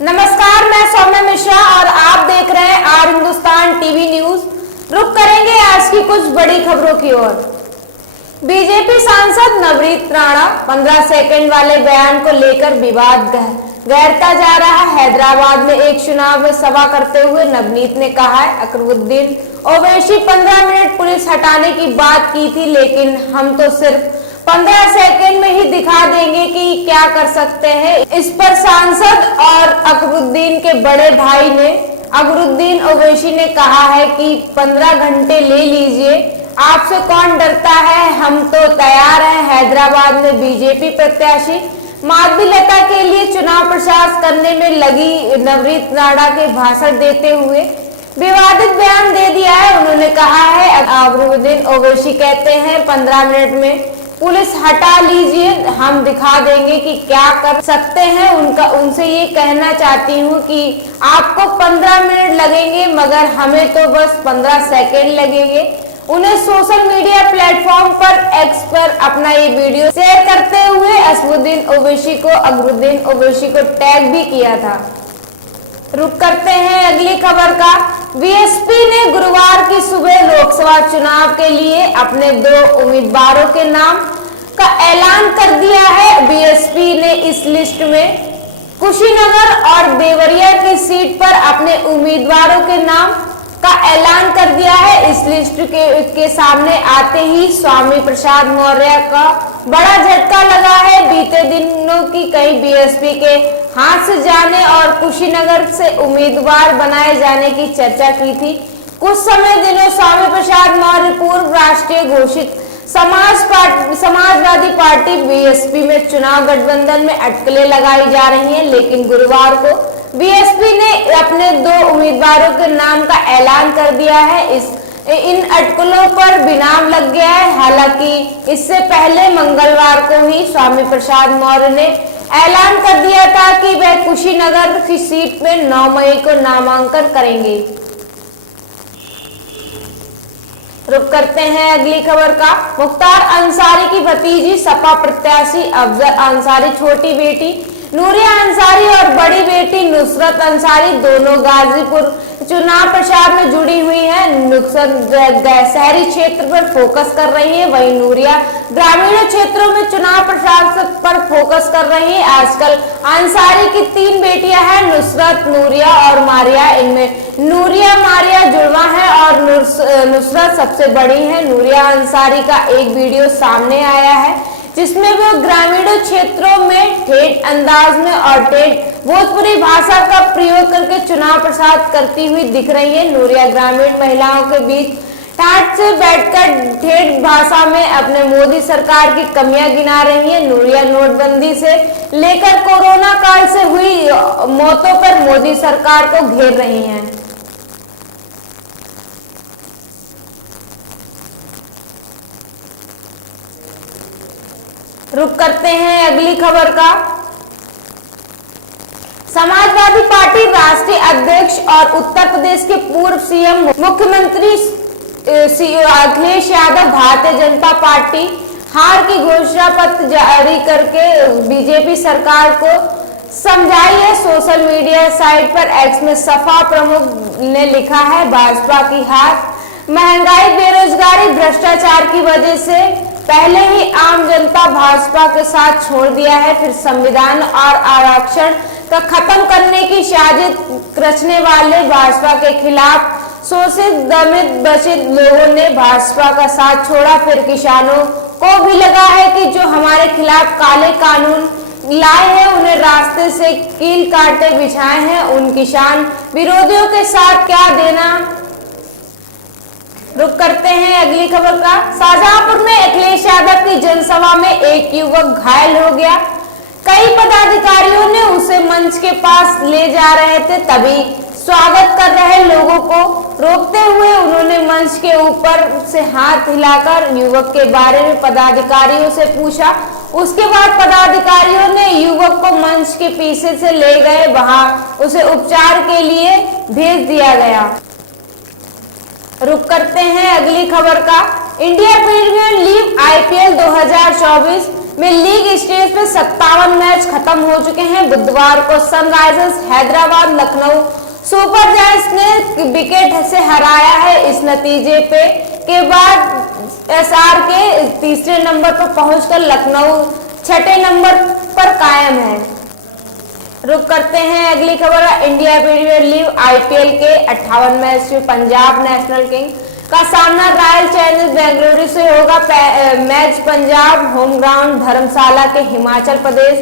नमस्कार, मैं सौम्या मिश्रा और आप देख रहे हैं आर हिंदुस्तान टीवी न्यूज। रुक करेंगे आज की कुछ बड़ी खबरों की ओर। बीजेपी सांसद नवनीत राणा 15 सेकंड वाले बयान को लेकर विवाद गहरता जा रहा है। हैदराबाद में एक चुनाव में सभा करते हुए नवनीत ने कहा है, अकबरुद्दीन ओवैसी 15 मिनट पुलिस हटाने की बात की थी, लेकिन हम तो सिर्फ 15 सेकंड में ही दिखा देंगे कि क्या कर सकते हैं। इस पर सांसद और अकबरुद्दीन के बड़े भाई ने अकबरुद्दीन ओवैसी ने कहा है कि 15 घंटे ले लीजिए, आपसे कौन डरता है, हम तो तैयार हैं। हैदराबाद में बीजेपी प्रत्याशी माधवीलता के लिए चुनाव प्रचार करने में लगी नवनीत राणा के भाषण देते हुए विवादित बयान दे दिया है। उन्होंने कहा है, अकबरुद्दीन ओवैसी कहते हैं 15 मिनट में पुलिस हटा लीजिए, हम दिखा देंगे कि क्या कर सकते हैं। उनसे ये कहना चाहती हूँ कि आपको 15 मिनट लगेंगे, मगर हमें तो बस 15 सेकंड लगेंगे। उन्हें सोशल मीडिया प्लेटफॉर्म पर एक्स पर अपना ये वीडियो शेयर करते हुए अकबरुद्दीन ओवैसी को टैग भी किया था। रुक करते हैं अगली खबर का। बीएसपी ने गुरुवार की सुबह लोकसभा चुनाव के लिए अपने 2 उम्मीदवारों के नाम का ऐलान कर दिया है। बीएसपी ने इस लिस्ट में कुशीनगर और देवरिया की सीट पर अपने उम्मीदवारों के नाम का ऐलान कर दिया है। इस लिस्ट के सामने आते ही स्वामी प्रसाद मौर्य का बड़ा झटका लगा है। बीते दिनों की कई बीएसपी के हाथ से जाने और कुशीनगर से उम्मीदवार बनाए जाने की चर्चा की थी। कुछ दिनों स्वामी प्रसाद मौर्य पूर्व राष्ट्रीय घोषित समाजवादी पार्टी बीएसपी में चुनाव गठबंधन में अटकलें लगाई जा रही हैं, लेकिन गुरुवार को बीएसपी ने अपने 2 उम्मीदवारों के नाम का ऐलान कर दिया है। इन अटकलों पर विराम लग गया है। हालांकि इससे पहले मंगलवार को ही स्वामी प्रसाद मौर्य ने ऐलान कर दिया था कि वह कुशीनगर की सीट में 9 मई को नामांकन करेंगे। रुक करते हैं अगली खबर का। मुख्तार अंसारी की भतीजी सपा प्रत्याशी अफजल अंसारी छोटी बेटी नूरिया अंसारी और बड़ी बेटी नुसरत अंसारी दोनों गाजीपुर चुनाव प्रचार में जुड़ी हुई है। नुसरत शहरी क्षेत्र पर फोकस कर रही है, वहीं नूरिया ग्रामीण क्षेत्रों में चुनाव प्रचार पर फोकस कर रही है। आजकल अंसारी की 3 बेटियां हैं, नुसरत, नूरिया और मारिया। इनमें नूरिया मारिया जुड़वा है और नुसरत सबसे बड़ी है। नूरिया अंसारी का एक वीडियो सामने आया है जिसमें वो ग्रामीण क्षेत्रों में ठेठ अंदाज में और ठेठ भोजपुरी भाषा का प्रयोग करके चुनाव प्रचार करती हुई दिख रही है। नूरिया ग्रामीण महिलाओं के बीच ठाठ से बैठकर ठेठ भाषा में अपने मोदी सरकार की कमियां गिना रही है। नूरिया नोटबंदी से लेकर कोरोना काल से हुई मौतों पर मोदी सरकार को घेर रही हैं। रुक करते हैं अगली खबर का। समाजवादी पार्टी राष्ट्रीय अध्यक्ष और उत्तर प्रदेश के पूर्व सीएम मुख्यमंत्री अखिलेश यादव भारतीय जनता पार्टी हार की घोषणा पत्र जारी करके बीजेपी सरकार को समझाई है। सोशल मीडिया साइट पर एक्स में सपा प्रमुख ने लिखा है, भाजपा की हार महंगाई, बेरोजगारी, भ्रष्टाचार की वजह से पहले ही आम जनता भाजपा के साथ छोड़ दिया है, फिर संविधान और आरक्षण का खत्म करने की साजिश रचने वाले भाजपा के खिलाफ शोषित दमित बचित लोगों ने भाजपा का साथ छोड़ा। फिर किसानों को भी लगा है कि जो हमारे खिलाफ काले कानून लाए हैं उन्हें रास्ते से कील कांटे बिछाए हैं, उन किसान विरोधियों के साथ क्या देना। रुक करते हैं अगली खबर का। शाहजहांपुर में अखिलेश यादव की जनसभा में एक युवक घायल हो गया। कई पदाधिकारियों ने उसे मंच के पास ले जा रहे थे, तभी स्वागत कर रहे लोगों को रोकते हुए उन्होंने मंच के ऊपर से हाथ हिलाकर युवक के बारे में पदाधिकारियों से पूछा। उसके बाद पदाधिकारियों ने युवक को मंच के पीछे से ले गए, वहां उसे उपचार के लिए भेज दिया गया। रुक करते हैं अगली खबर का। इंडिया प्रीमियर लीग आईपीएल 2024 में लीग स्टेज पे 57 मैच खत्म हो चुके हैं। बुधवार को Sunrisers Hyderabad Lucknow super giants ने विकेट से हराया है। इस नतीजे के बाद एसआर के तीसरे नंबर पर पहुंचकर लखनऊ छठे नंबर पर कायम है। रुक करते हैं अगली खबर। इंडिया प्रीमियर लीग आईपीएल के 58 मैच में पंजाब नेशनल किंग का सामना रॉयल चैलेंजर्स बेंगलुरु से होगा। मैच पंजाब होम ग्राउंड धर्मशाला के Himachal Pradesh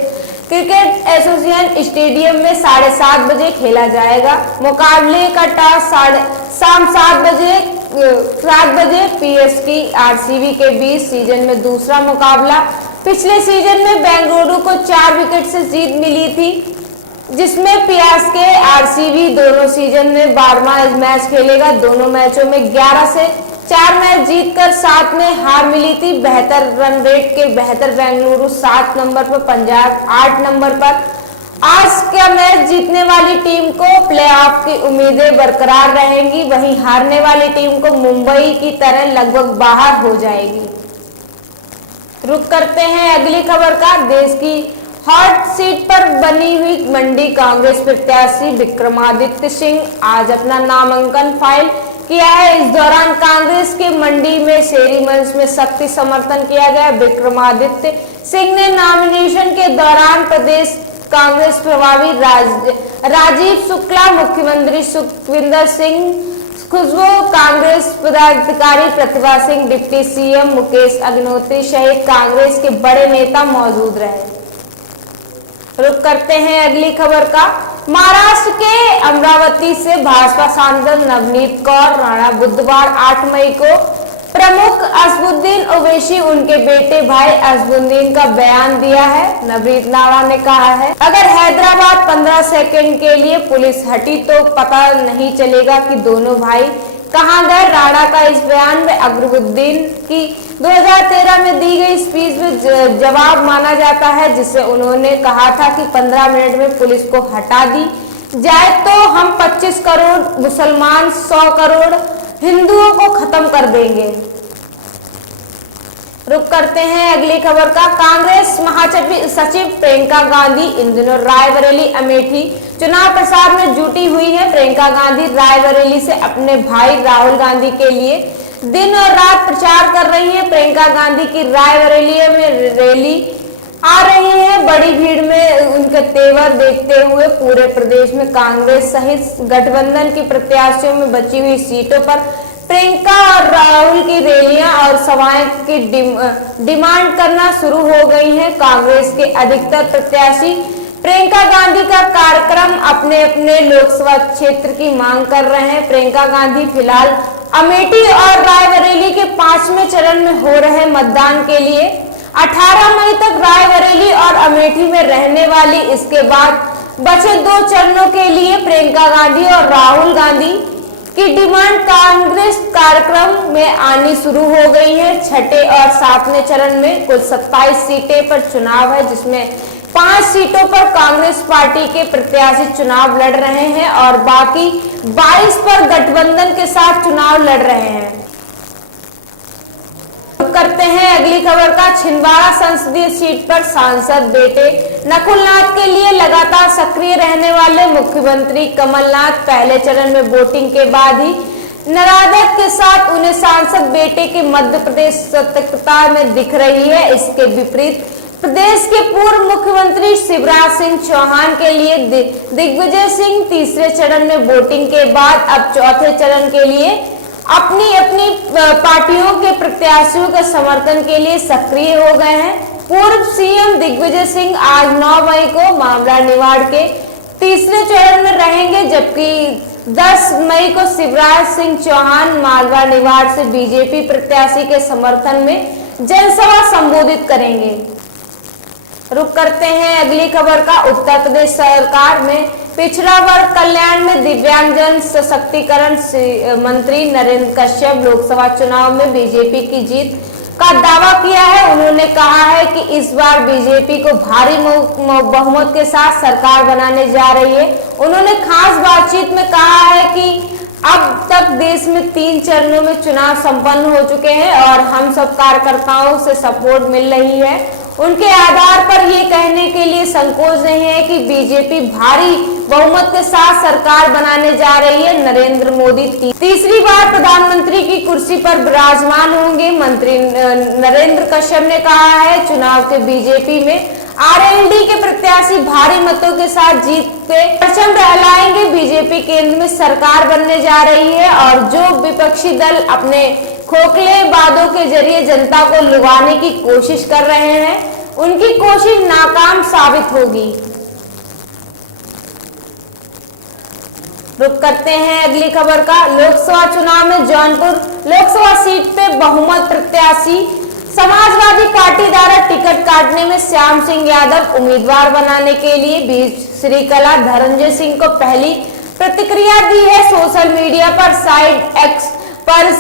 cricket association stadium में 7:30 बजे खेला जाएगा। मुकाबले का टॉस शाम 7 बजे पीएसटी आरसीबी के बीच सीजन में दूसरा मुकाबला। पिछले सीजन में बेंगलुरु को 4 विकेट से जीत मिली थी, जिसमें पीएसके आरसीबी दोनों सीजन में 12वां मैच खेलेगा। दोनों मैचों में 11 से 4 मैच जीतकर 7 में हार मिली थी। बेहतर रन रेट के बेहतर बेंगलुरु 7 नंबर पर, पंजाब 8 नंबर पर। आज का मैच जीतने वाली टीम को प्लेऑफ की उम्मीदें बरकरार रहेंगी, वहीं हारने वाली टीम को मुंबई की तरह लगभग बाहर हो जाएगी। रुक करते हैं अगली खबर का। देश की हॉट सीट पर बनी हुई मंडी कांग्रेस प्रत्याशी विक्रमादित्य सिंह आज अपना नामांकन फाइल किया है। इस दौरान कांग्रेस के मंडी में शेरी मंच में सख्ती समर्थन किया गया। विक्रमादित्य सिंह ने नॉमिनेशन के दौरान प्रदेश कांग्रेस प्रभारी राजीव शुक्ला, मुख्यमंत्री सुखविंदर सिंह खुशबू, कांग्रेस पदाधिकारी प्रतिभा सिंह, डिप्टी सीएम मुकेश अग्निहोत्री सहित कांग्रेस के बड़े नेता मौजूद रहे। रुक करते हैं अगली खबर का। महाराष्ट्र के अमरावती से भाजपा सांसद नवनीत कौर राणा बुधवार 8 मई को प्रमुख असदुद्दीन ओवैसी उनके बेटे भाई असदुद्दीन का बयान दिया है। नवनीत राणा ने कहा है, अगर हैदराबाद 15 सेकंड के लिए पुलिस हटी तो पता नहीं चलेगा कि दोनों भाई कहां गए। राणा का इस बयान में अकबरुद्दीन की 2013 में दी गई स्पीच में जवाब माना जाता है, जिससे उन्होंने कहा था कि 15 मिनट में पुलिस को हटा दी जाए तो हम 25 करोड़ मुसलमान 100 करोड़ हिंदुओं को खत्म कर देंगे। रुक करते हैं अगली खबर का। कांग्रेस महासचिव प्रियंका गांधी इन दिनों रायबरेली अमेठी चुनाव प्रचार में जुटी हुई है। प्रियंका गांधी रायबरेली से अपने भाई राहुल गांधी के लिए दिन और रात प्रचार कर रही हैं। प्रियंका गांधी की रायबरेली में रैली आ रही है। बड़ी भीड़ में उनके तेवर देखते हुए पूरे प्रदेश में कांग्रेस सहित गठबंधन की प्रत्याशियों में बची हुई सीटों पर प्रियंका और राहुल की रैलियां और सभाएं की डिमांड करना शुरू हो गई हैं। कांग्रेस के अधिकतर प्रत्याशी प्रियंका गांधी का कार्यक्रम अपने अपने लोकसभा क्षेत्र की मांग कर रहे हैं। प्रियंका गांधी फिलहाल अमेठी और रायबरेली के 5वें चरण में हो रहे मतदान के लिए 18 मई तक रायबरेली और अमेठी में रहने वाली। इसके बाद बचे 2 चरणों के लिए प्रियंका गांधी और राहुल गांधी की डिमांड कांग्रेस कार्यक्रम में आनी शुरू हो गई है। छठे और 7वें चरण में कुल 27 सीटें पर चुनाव है, जिसमें 5 सीटों पर कांग्रेस पार्टी के प्रत्याशी चुनाव लड़ रहे हैं और बाकी 22 पर गठबंधन के साथ चुनाव लड़ रहे हैं। करते हैं अगली खबर का। छिंदवाड़ा संसदीय सीट पर सांसद बेटे नकुलनाथ के लिए लगातार सक्रिय रहने वाले मुख्यमंत्री कमलनाथ पहले चरण में वोटिंग के बाद ही नाराजगी के साथ उन्हें सांसद बेटे के मध्य प्रदेश सतर्कता में दिख रही है। इसके विपरीत प्रदेश के पूर्व मुख्यमंत्री शिवराज सिंह चौहान के लिए दिग्विजय सिंह तीसरे चरण में वोटिंग के बाद अब चौथे चरण के लिए अपनी अपनी पार्टियों के प्रत्याशियों के समर्थन के लिए सक्रिय हो गए हैं। पूर्व सीएम दिग्विजय सिंह आज 9 मई को मामला निवाड़ के तीसरे चरण में रहेंगे, जबकि 10 मई को शिवराज सिंह चौहान मालवा निवाड़ से बीजेपी प्रत्याशी के समर्थन में जनसभा संबोधित करेंगे। रुक करते हैं अगली खबर का। उत्तर प्रदेश सरकार में पिछड़ा वर्ग कल्याण में दिव्यांगजन सशक्तिकरण मंत्री नरेंद्र कश्यप लोकसभा चुनाव में बीजेपी की जीत का दावा किया है। उन्होंने कहा है कि इस बार बीजेपी को भारी बहुमत के साथ सरकार बनाने जा रही है। उन्होंने खास बातचीत में कहा है कि अब तक देश में 3 चरणों में चुनाव संपन्न हो चुके हैं और हम सब कार्यकर्ताओं से सपोर्ट मिल रही है। उनके आधार पर ये कहने के लिए संकोच नहीं है कि बीजेपी भारी बहुमत के साथ सरकार बनाने जा रही है। नरेंद्र मोदी तीसरी बार प्रधानमंत्री की कुर्सी पर विराजमान होंगे। मंत्री नरेंद्र कश्यप ने कहा है, चुनाव के बीजेपी में आरएलडी के प्रत्याशी भारी मतों के साथ जीत पे परचम लहराएंगे। बीजेपी केंद्र में सरकार बनने जा रही है और जो विपक्षी दल अपने खोखले वादों के जरिए जनता को लुभाने की कोशिश कर रहे हैं, उनकी कोशिश नाकाम साबित होगी। रुक करते हैं अगली खबर का। लोकसभा चुनाव में जौनपुर लोकसभा सीट पे बहुमत प्रत्याशी समाजवादी पार्टी द्वारा टिकट काटने में श्याम सिंह यादव उम्मीदवार बनाने के लिए बीच श्रीकला धनंजय सिंह को पहली प्रतिक्रिया दी है। सोशल मीडिया पर साइट एक्स पर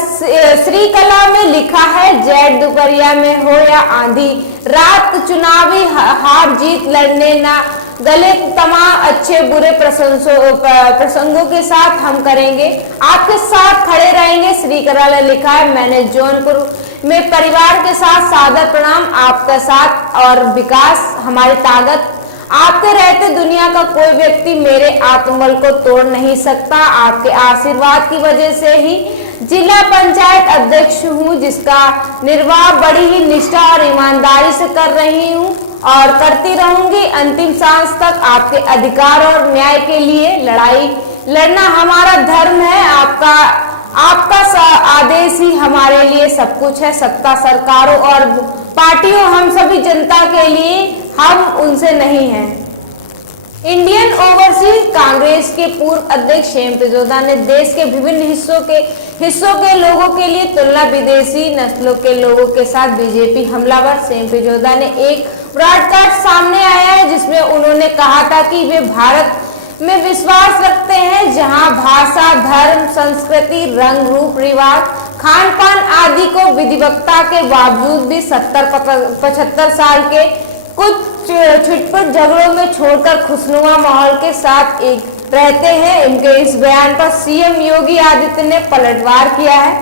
श्रीकला में लिखा है, जेठ दोपहरिया में हो या आंधी रात, चुनावी हार जीत लड़ने ना गले, तमाम अच्छे बुरे प्रसंगों के साथ हम करेंगे, आपके साथ खड़े रहेंगे। श्रीकला ने लिखा है, मैंने जौनपुर में परिवार के साथ सादर प्रणाम, आपका साथ और विकास हमारी ताकत, आपके रहते दुनिया का कोई व्यक्ति मेरे आत्मबल को तोड़ नहीं सकता। आपके आशीर्वाद की वजह से ही जिला पंचायत अध्यक्ष हूँ, जिसका निर्वाह बड़ी ही निष्ठा और ईमानदारी से कर रही हूँ और करती रहूंगी अंतिम सांस तक। आपके अधिकार और न्याय के लिए लड़ाई लड़ना हमारा धर्म है। आपका आदेश ही हमारे लिए सब कुछ है। सत्ता सरकारों और पार्टियों, हम सभी जनता के लिए, हम उनसे नहीं हैं। इंडियन ओवरसीज कांग्रेस के पूर्व अध्यक्ष शेमपेजोदा ने देश के विभिन्न हिस्सों के लोगों के लिए तुलना विदेशी नस्लों के लोगों के साथ बीजेपी हमलावर। शेमपेजोदा ने एक ब्रॉडकास्ट सामने आया है जिसमें उन्होंने कहा था कि वे भारत में विश्वास रखते हैं जहां भाषा, धर्म, संस्कृति, रंग, रूप, रिवाज, खान पान आदि को विधिवक्ता के बावजूद भी 70-75 साल के कुछ छुटपुट झगड़ों में छोड़कर खुशनुमा माहौल के साथ एक रहते हैं। इनके इस बयान पर सीएम योगी आदित्य ने पलटवार किया है।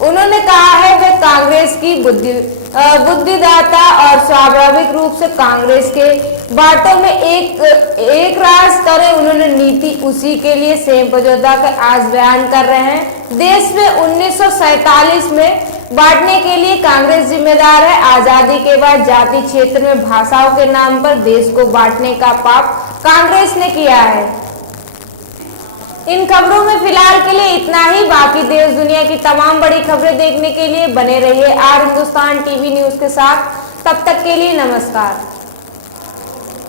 उन्होंने कहा है वे कांग्रेस की बुद्धिदाता और स्वाभाविक रूप से कांग्रेस के बातों में एक राज करें। उन्होंने नीति उसी के लिए शेमपेजोदा का आज बयान कर रहे हैं। देश में 1947 में बांटने के लिए कांग्रेस जिम्मेदार है। आजादी के बाद जाति क्षेत्र में भाषाओं के नाम पर देश को बांटने का पाप कांग्रेस ने किया है। इन खबरों में फिलहाल के लिए इतना ही। बाकी देश दुनिया की तमाम बड़ी खबरें देखने के लिए बने रहिए आर हिंदुस्तान टीवी न्यूज के साथ। तब तक के लिए नमस्कार।